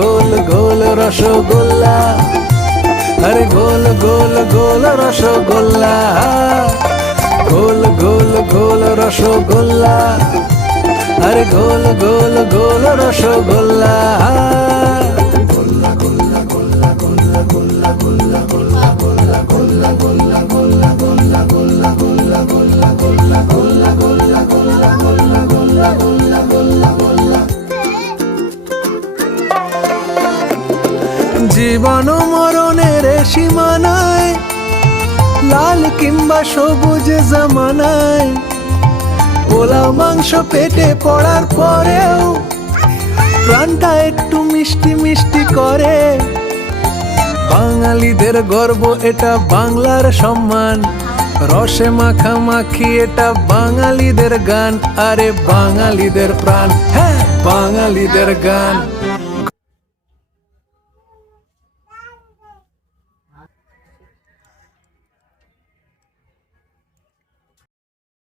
গোল গোল রসগোল্লা, আরে গোল গোল গোল রসগোল্লা, গোল গোল গোল রসগোল্লা, আরে গোল গোল গোল রসগোল্লা। জীবন মরণের সীমানায়, লাল কিংবা সবুজ জামানায়, পোলাও মাংস পেটে পড়ার পরেও প্রাণটা একটু মিষ্টি মিষ্টি করে। বাঙালিদের গর্ব, এটা বাংলার সম্মান, রসে মাখামাখি এটা বাঙালিদের গান, আরে বাঙালিদের প্রাণ, হ্যাঁ বাঙালিদের গান।